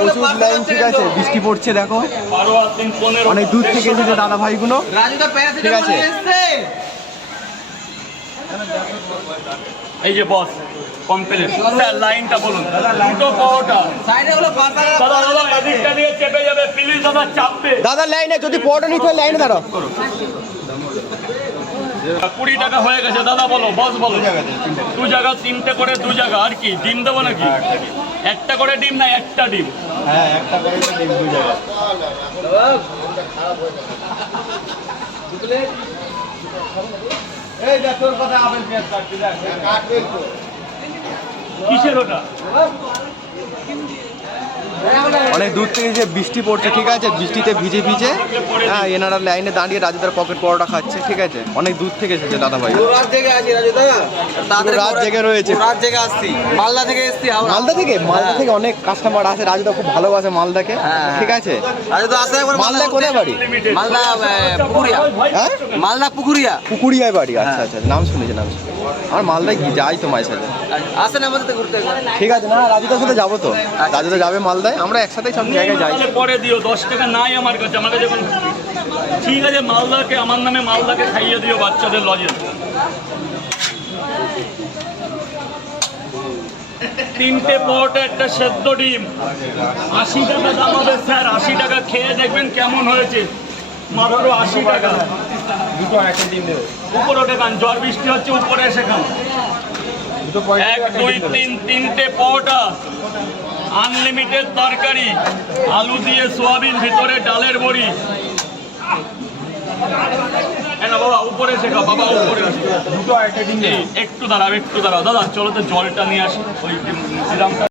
প্রচুর লাইন ঠিক আছে বৃষ্টি পড়ছে দেখো। অনেক দূর থেকে এসেছে দাদা ভাইগুলো। গুলো ঠিক আছে। এই যে বস কমপ্লিট স্যার লাইনটা বলুন। দুটো পাওয়াটা সাইডে হলো পাতা দাদা দিয়ে চেপে যাবে প্লিজ দাদা চাপবে। দাদা লাইনে যদি পড়ো নিতে হয় লাইনে দাঁড়াও। কুড়ি টাকা হয়ে গেছে দাদা বলো বস বলো। দু জায়গা তিনটে করে দু জায়গা আর কি ডিম দেবো নাকি? একটা করে ডিম না একটা ডিম? হ্যাঁ একটা করে দিন দুই জায়গা। এই দেখ তোর কথা আপেল পেঁয়াজ কাটছি দেখ। কিসের ওটা? অনেক দূর থেকে যে বৃষ্টি পড়ছে ঠিক আছে? বৃষ্টিতে ভিজে ভিজে হ্যাঁ এনারা লাইনে দাঁড়িয়ে রাজুদার পকেট পরোটা খাচ্ছে ঠিক আছে? অনেক দূর থেকে এসেছে দাদা ভাই রাত জেগে আছি রাজুদা। রাত জেগে রয়েছে। রাত জেগে আসছি। মালদা থেকে এসছি মালদা থেকে? মালদা থেকে অনেক কাস্টমার আছে রাজুদা খুব ভালোবাসে মালদাকে হ্যাঁ। ঠিক আছে? রাজুদা আসলে একবার মালদা কোথায় বাড়ি? মালদা পুকুরিয়া। হ্যাঁ? মালদা পুকুরিয়া। পুকুরিয়ায় বাড়ি আচ্ছা আচ্ছা নাম শুনেছি নাম শুনেছি। আমার মালদায় কি? যাই তো মায়ের সাথে। আসেন আমাদের ঘুরতে ঠিক আছে না রাজুদার সাথে যাব তো। রাজুদা যাবে মালদায়? আমরা একসাথেই সব জায়গায় যাই। পরে দিও দশ টাকা নাই আমার কাছে। আমার কাছে ঠিক আছে মালদাকে আমার নামে মালদাকে খাইয়ে দিও বাচ্চাদের লজে। তিনটে পরোটা একটা সেদ্ধ ডিম। আশি টাকা দাম হবে স্যার। আশি টাকা খেয়ে দেখবেন কেমন হয়েছে। মাত্র আশি টাকা। দুটো একটা ডিম দেবে। উপরে ওঠে খান ঝড় বৃষ্টি হচ্ছে উপরে এসে খান। এক দুই তিন তিনটে পরোটা। আনলিমিটেড তরকারি আলু দিয়ে সোয়াবিন ভিতরে ডালের বড়ি। বাবা উপরে শেখা বাবা উপরে দুটো একটা দাঁড়াও একটু দাঁড়াও। দাদা চলো তো জলটা নিয়ে আসি। ওই সিরামটা।